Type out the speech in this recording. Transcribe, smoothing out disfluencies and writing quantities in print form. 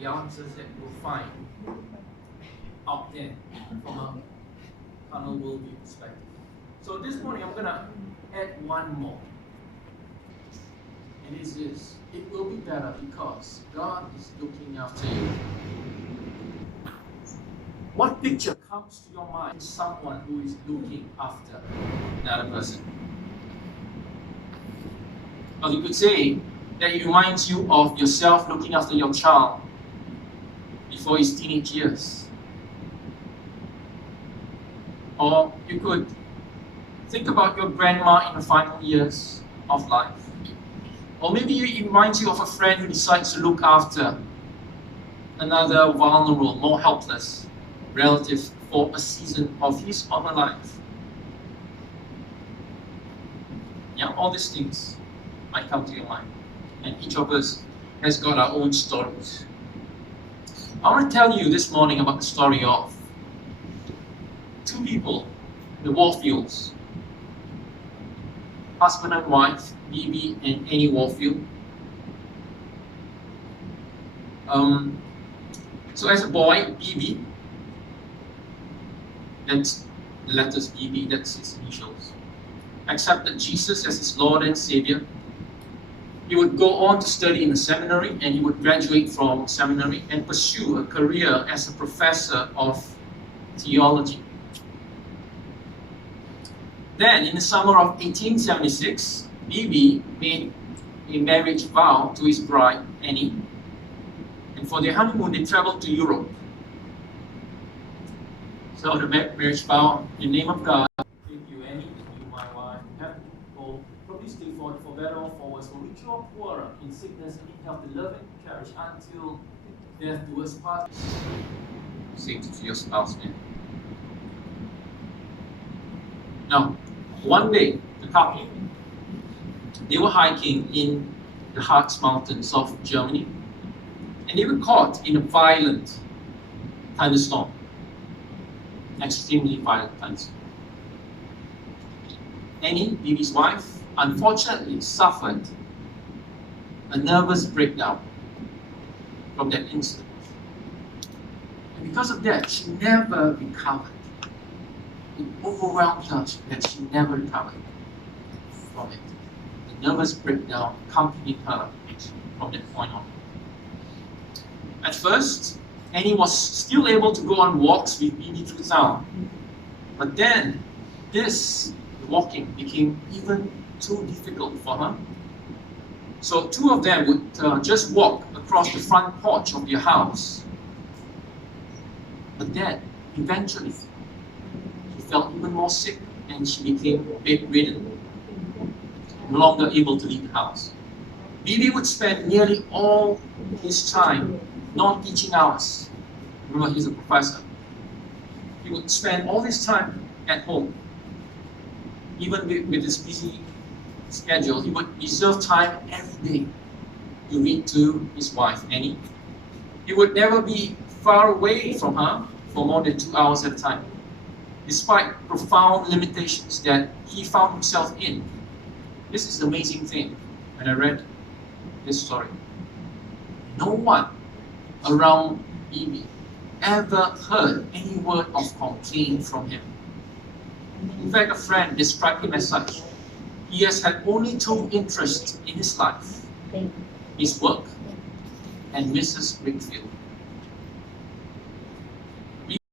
the answers that you'll find out there from a carnal worldview perspective. So this morning I'm going to add one more. And this is, it will be better because God is looking after you. What picture comes to your mind? Someone who is looking after another person. Or you could say that it reminds you of yourself looking after your child before his teenage years. Or you could think about your grandma in the final years of life. Or maybe it reminds you of a friend who decides to look after another vulnerable, more helpless relative for a season of his or her life. Yeah, all these things might come to your mind. And each of us has got our own stories. I want to tell you this morning about the story of two people in the Warfields. Husband and wife, B.B. and Annie Warfield. So as a boy, B.B., that's the letters B.B., that's his initials, accepted Jesus as his Lord and Savior. He would go on to study in a seminary, and he would graduate from seminary and pursue a career as a professor of theology. Then, in the summer of 1876, B.B. made a marriage vow to his bride, Annie. And for their honeymoon, they traveled to Europe. So the marriage vow, in the name of God, thank you, Annie, you, my wife, from this day forward, for better or for worse, for richer or poorer, in sickness and in health, to love and cherish until death do us part. Say it to your spouse, man. Now, one day, the couple, they were hiking in the Harz Mountains of Germany, and they were caught in a violent thunderstorm, extremely violent thunderstorm. Annie, B.B.'s wife, unfortunately suffered a nervous breakdown from that incident. And because of that, she never recovered. It overwhelmed her that she never recovered from it. The nervous breakdown accompanied her from that point on. At first, Annie was still able to go on walks with B.B. through town. But then, this walking became even too difficult for her. So two of them would just walk across the front porch of their house. But then, eventually, she felt even more sick and she became bedridden, no longer able to leave the house. B.B. would spend nearly all his time, non-teaching hours. Remember, he's a professor. He would spend all his time at home. Even with his busy schedule, he would reserve time every day to read to his wife, Annie. He would never be far away from her for more than 2 hours at a time, despite profound limitations that he found himself in. This is the amazing thing when I read this story. No one around B.B. ever heard any word of complaint from him. In fact, a friend described him as such. He has had only two interests in his life: his work and Mrs. Wakefield.